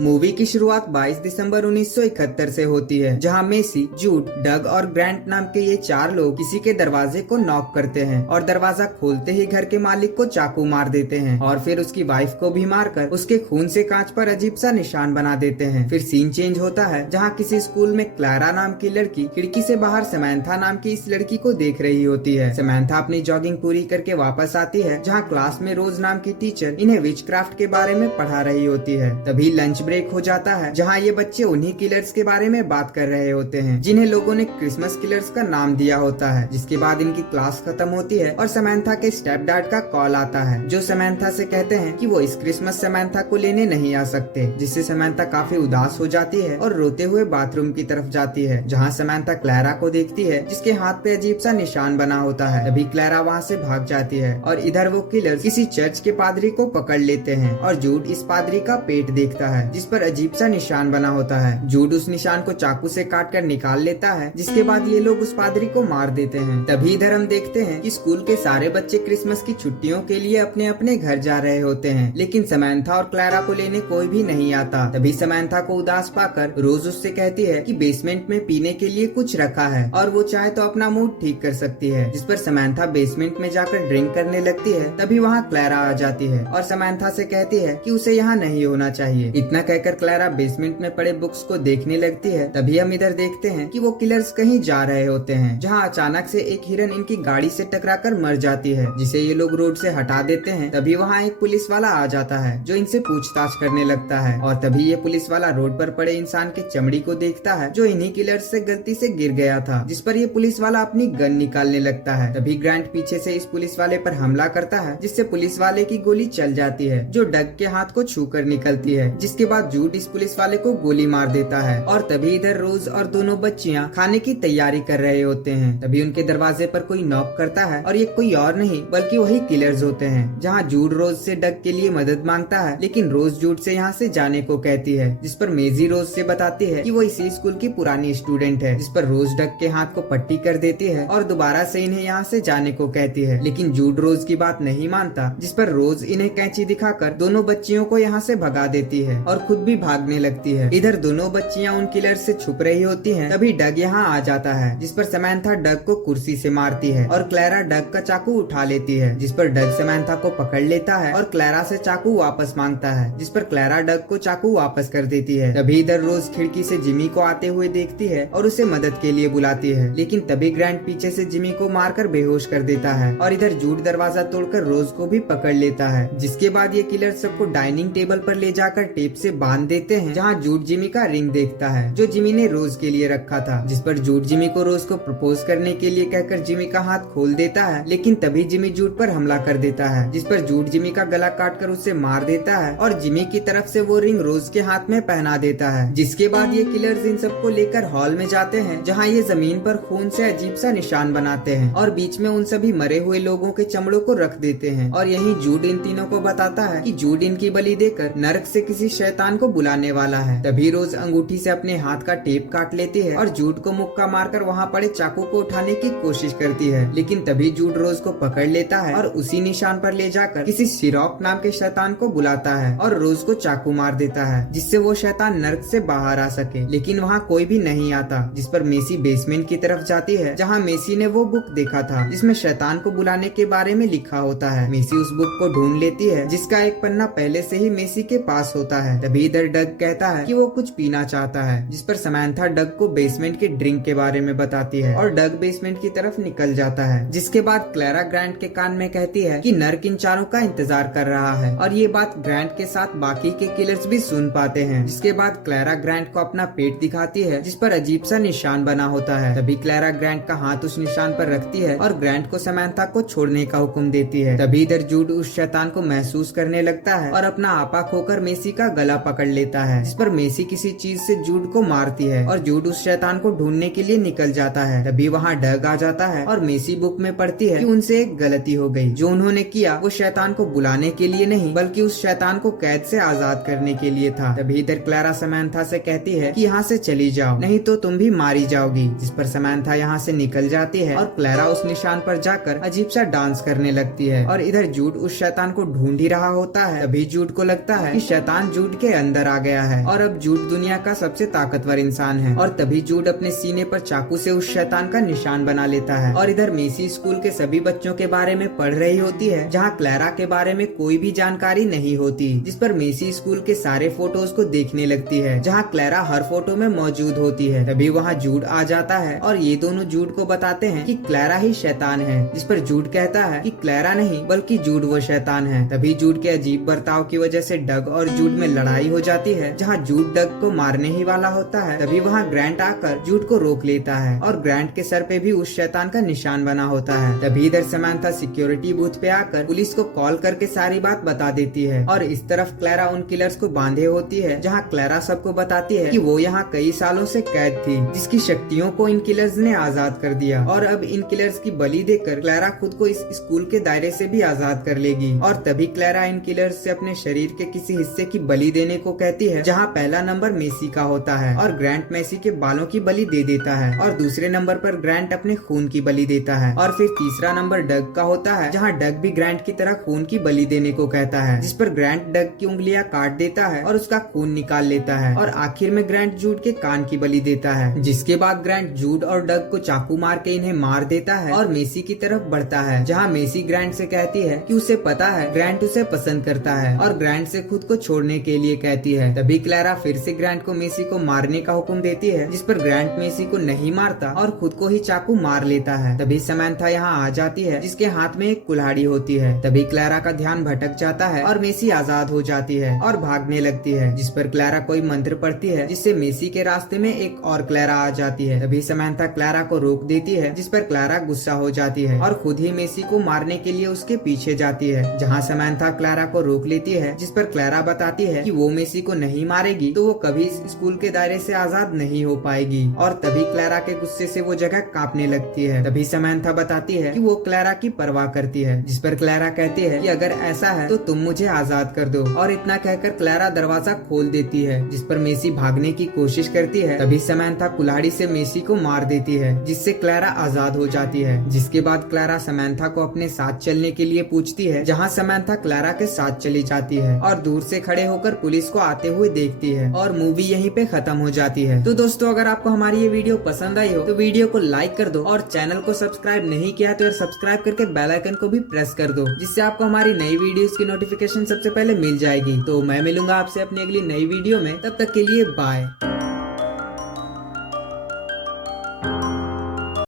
Movie की शुरुआत 22 दिसंबर 1971 से होती है, जहां मेसी, जूड, डग और ग्रांट नाम के ये चार लोग किसी के दरवाजे को नॉक करते हैं और दरवाजा खोलते ही घर के मालिक को चाकू मार देते हैं और फिर उसकी वाइफ को भी मारकर उसके खून से कांच पर अजीब सा निशान बना देते हैं। फिर सीन चेंज होता है, जहाँ किसी स्कूल में क्लारा नाम की लड़की खिड़की से बाहर समैंथा नाम की इस लड़की को देख रही होती है। समैंथा अपनी जॉगिंग पूरी करके वापस आती है, जहाँ क्लास में रोज नाम की टीचर इन्हें विचक्राफ्ट के बारे में पढ़ा रही होती है। तभी लंच ब्रेक हो जाता है, जहाँ ये बच्चे उन्हीं किलर्स के बारे में बात कर रहे होते हैं जिन्हें लोगों ने क्रिसमस किलर्स का नाम दिया होता है। जिसके बाद इनकी क्लास खत्म होती है और समैंथा के स्टेप डैड का कॉल आता है, जो समैंथा से कहते हैं कि वो इस क्रिसमस समैंथा को लेने नहीं आ सकते, जिससे समैंथा काफी उदास हो जाती है और रोते हुए बाथरूम की तरफ जाती है, जहाँ समैंथा क्लैरा को देखती है जिसके हाथ पे अजीब सा निशान बना होता है। तभी क्लैरा वहाँ से भाग जाती है और इधर वो किलर्स किसी चर्च के पादरी को पकड़ लेते हैं और जूड इस पादरी का पेट देखता है जिस पर अजीब सा निशान बना होता है। जूड उस निशान को चाकू से काट कर निकाल लेता है, जिसके बाद ये लोग उस पादरी को मार देते हैं। तभी इधर हम देखते हैं कि स्कूल के सारे बच्चे क्रिसमस की छुट्टियों के लिए अपने अपने घर जा रहे होते हैं, लेकिन समैंथा और क्लैरा को लेने कोई भी नहीं आता। तभी समैंथा को उदास पाकर रोज उससे कहती है कि बेसमेंट में पीने के लिए कुछ रखा है और वो चाहे तो अपना मूड ठीक कर सकती है, जिस पर समैंथा बेसमेंट में जाकर ड्रिंक करने लगती है। तभी वहाँ क्लैरा आ जाती है और समैंथा से कहती है कि उसे यहाँ नहीं होना चाहिए। इतना कहकर क्लैरा बेसमेंट में पड़े बुक्स को देखने लगती है। तभी हम इधर देखते हैं कि वो किलर्स कहीं जा रहे होते हैं, जहाँ अचानक से एक हिरन इनकी गाड़ी से टकराकर मर जाती है, जिसे ये लोग रोड से हटा देते हैं। तभी वहाँ एक पुलिस वाला आ जाता है जो इनसे पूछताछ करने लगता है और तभी ये पुलिस वाला रोड पर पड़े इंसान के चमड़ी को देखता है जो इन्हीं किलर्स से गलती से गिर गया था, जिस पर ये पुलिस वाला अपनी गन निकालने लगता है। तभी ग्रांट पीछे से इस पुलिस वाले पर हमला करता है, जिससे पुलिस वाले की गोली चल जाती है जो डग के हाथ को छू कर निकलती है, जिसके बाद जूड इस पुलिस वाले को गोली मार देता है। और तभी इधर रोज और दोनों बच्चियां खाने की तैयारी कर रहे होते हैं। तभी उनके दरवाजे पर कोई नॉक करता है और ये कोई और नहीं बल्कि वही किलर्स होते हैं, जहाँ जूड रोज से डग के लिए मदद मांगता है, लेकिन रोज जूड से यहाँ से जाने को कहती है, जिस पर मेजी रोज से बताती है कि वो इसी स्कूल की पुरानी स्टूडेंट है, जिस पर रोज डग के हाथ को पट्टी कर देती है और दोबारा से इन्हें यहाँ से जाने को कहती है, लेकिन जूड रोज की बात नहीं मानता, जिस पर रोज इन्हें कैंची दिखाकर दोनों बच्चियों को यहाँ से भगा देती है और खुद भी भागने लगती है। इधर दोनों बच्चियां उन किलर से छुप रही होती हैं। तभी डग यहाँ आ जाता है, जिस पर समैंथा डग को कुर्सी से मारती है और क्लैरा डग का चाकू उठा लेती है, जिस पर डग समैंथा को पकड़ लेता है और क्लैरा से चाकू वापस मांगता है, जिस पर क्लैरा डग को चाकू वापस कर देती है। तभी इधर रोज खिड़की से जिमी को आते हुए देखती है और उसे मदद के लिए बुलाती है, लेकिन तभी ग्रांट पीछे से जिमी को मारकर बेहोश कर देता है और इधर जूड दरवाजा तोड़कर रोज को भी पकड़ लेता है। जिसके बाद ये किलर सबको डाइनिंग टेबल पर ले जाकर टेप से बांध देते हैं, जहाँ जूड जिमी का रिंग देखता है जो जिमी ने रोज के लिए रखा था, जिस पर जूड जिमी को रोज को प्रपोज करने के लिए कहकर जिमी का हाथ खोल देता है, लेकिन तभी जिमी जूड पर हमला कर देता है, जिस पर जूड जिमी का गला काटकर उसे मार देता है और जिमी की तरफ से वो रिंग रोज के हाथ में पहना देता है। जिसके बाद ये किलर्स इन सबको लेकर हॉल में जाते हैं, जहाँ ये जमीन पर खून से अजीब सा निशान बनाते हैं और बीच में उन सभी मरे हुए लोगों के चमड़ों को रख देते हैं और यही जूड इन तीनों को बताता है कि जूड इनकी बलि देकर नरक से किसी शैतान को बुलाने वाला है। तभी रोज अंगूठी से अपने हाथ का टेप काट लेती है और जूड को मुक्का मारकर वहाँ पड़े चाकू को उठाने की कोशिश करती है, लेकिन तभी जूड रोज को पकड़ लेता है और उसी निशान पर ले जाकर किसी सिरॉक नाम के शैतान को बुलाता है और रोज को चाकू मार देता है, जिससे वो शैतान नरक से बाहर आ सके। लेकिन वहाँ कोई भी नहीं आता, जिस पर मेसी बेसमेंट की तरफ जाती है, जहाँ मेसी ने वो बुक देखा था जिसमें शैतान को बुलाने के बारे में लिखा होता है। मेसी उस बुक को ढूंढ लेती है, जिसका एक पन्ना पहले से ही मेसी के पास होता है। तभी इधर डग कहता है कि वो कुछ पीना चाहता है, जिस पर समैंथा डग को बेसमेंट के ड्रिंक के बारे में बताती है और डग बेसमेंट की तरफ निकल जाता है। जिसके बाद क्लैरा ग्रांट के कान में कहती है कि नर्क इन चारों का इंतजार कर रहा है और ये बात ग्रांट के साथ बाकी के किलर्स भी सुन पाते हैं। जिसके बाद क्लैरा ग्रांट को अपना पेट दिखाती है, जिस पर अजीब सा निशान बना होता है। तभी क्लैरा ग्रांट का हाथ उस निशान पर रखती है और ग्रांट को समैंथा को छोड़ने का हुक्म देती है। तभी इधर जूड उस शैतान को महसूस करने लगता है और अपना आपा खोकर मेसी का गला पकड़ लेता है, जिस पर मेसी किसी चीज से जूड को मारती है और जूड उस शैतान को ढूंढने के लिए निकल जाता है। तभी वहाँ डग आ जाता है और मेसी बुक में पढ़ती है कि उनसे एक गलती हो गई, जो उन्होंने किया वो शैतान को बुलाने के लिए नहीं बल्कि उस शैतान को कैद से आजाद करने के लिए था। तभी इधर क्लैरा समैंथा से कहती है कि यहाँ से चली जाओ, नहीं तो तुम भी मारी जाओगी, जिस पर समैंथा यहाँ से निकल जाती है और क्लैरा उस निशान पर जाकर अजीब सा डांस करने लगती है और इधर जूड उस शैतान को ढूंढ ही रहा होता है। तभी जूड को लगता है कि शैतान जूड के के अंदर आ गया है और अब जूड दुनिया का सबसे ताकतवर इंसान है। और तभी जूड अपने सीने पर चाकू से उस शैतान का निशान बना लेता है। और इधर मेसी स्कूल के सभी बच्चों के बारे में पढ़ रही होती है, जहाँ क्लैरा के बारे में कोई भी जानकारी नहीं होती, जिस पर मेसी स्कूल के सारे फोटोज को देखने लगती है, जहाँ क्लैरा हर फोटो में मौजूद होती है। तभी वहाँ जूड आ जाता है और ये दोनों जूड को बताते हैं कि क्लैरा ही शैतान है, जिस पर जूड कहता है कि क्लैरा नहीं बल्कि जूड वो शैतान है। तभी जूड के अजीब बर्ताव की वजह से डग और जूड में लड़ाई हो जाती है, जहाँ जूड डग को मारने ही वाला होता है। तभी वहाँ ग्रैंट आकर जूड को रोक लेता है और ग्रैंट के सर पे भी उस शैतान का निशान बना होता है। तभी इधर समांथा सिक्योरिटी बूथ पे आकर पुलिस को कॉल करके सारी बात बता देती है और इस तरफ क्लैरा उन किलर्स को बांधे होती है, जहाँ क्लैरा सबको बताती है कि वो यहाँ कई सालों से कैद थी, जिसकी शक्तियों को इन किलर्स ने आजाद कर दिया और अब इन किलर्स की बलि देकर क्लैरा खुद को इस स्कूल के दायरे से भी आजाद कर लेगी। और तभी क्लैरा इन किलर्स से अपने शरीर के किसी हिस्से की बलि देने को कहती है, जहाँ पहला नंबर मेसी का होता है और ग्रैंट मेसी के बालों की बलि दे देता है और दूसरे नंबर पर ग्रैंट अपने खून की बलि देता है और फिर तीसरा नंबर डग का होता है, जहाँ डग भी ग्रैंट की तरह खून की बलि देने को कहता है, जिस पर ग्रैंट डग की उंगलियां काट देता है और उसका खून निकाल लेता है और आखिर में ग्रैंट जूड के कान की बलि देता है, जिसके बाद ग्रैंट जूड और डग को चाकू मार के इन्हें मार देता है और मेसी की तरफ बढ़ता है, जहाँ मेसी ग्रैंट से कहती है कि उसे पता है ग्रैंट उसे पसंद करता है और ग्रैंट से खुद को छोड़ने के लिए कहती है। तभी क्लैरा फिर से ग्रैंट को मेसी को मारने का हुक्म देती है, जिस पर ग्रैंट मेसी को नहीं मारता और खुद को ही चाकू मार लेता है। तभी समांथा यहाँ आ जाती है, जिसके हाथ में एक कुल्हाड़ी होती है। तभी क्लैरा का ध्यान भटक जाता है और मेसी आजाद हो जाती है और भागने लगती है, जिस पर क्लैरा कोई मंत्र पढ़ती है, जिससे मेसी के रास्ते में एक और क्लैरा आ जाती है। तभी समांथा क्लैरा को रोक देती है, जिस पर क्लैरा गुस्सा हो जाती है और खुद ही मेसी को मारने के लिए उसके पीछे जाती है, जहाँ समांथा क्लैरा को रोक लेती है, जिस पर क्लैरा बताती है कि वो मेसी को नहीं मारेगी तो वो कभी इस स्कूल के दायरे से आजाद नहीं हो पाएगी। और तभी क्लैरा के गुस्से से वो जगह कांपने लगती है। तभी समांथा बताती है कि वो क्लैरा की परवाह करती है, जिस पर क्लैरा कहती है कि अगर ऐसा है तो तुम मुझे आजाद कर दो। और इतना कहकर क्लैरा दरवाजा खोल देती है, जिस पर मेसी भागने की कोशिश करती है। तभी समांथा कुल्हाड़ी से मेसी को मार देती है, जिससे क्लैरा आजाद हो जाती है। जिसके बाद क्लैरा समांथा को अपने साथ चलने के लिए पूछती है, जहाँ समांथा क्लैरा के साथ चली जाती है और दूर से खड़े होकर पुलिस को आते हुए देखती है और मूवी यहीं पे खत्म हो जाती है। तो दोस्तों, अगर आपको हमारी ये वीडियो पसंद आई हो तो वीडियो को लाइक कर दो और चैनल को सब्सक्राइब नहीं किया तो सब्सक्राइब करके बेल आइकन को भी प्रेस कर दो, जिससे आपको हमारी नई वीडियोस की नोटिफिकेशन सबसे पहले मिल जाएगी। तो मैं मिलूंगा आपसे अपनी अगली नई वीडियो में, तब तक के लिए बाय।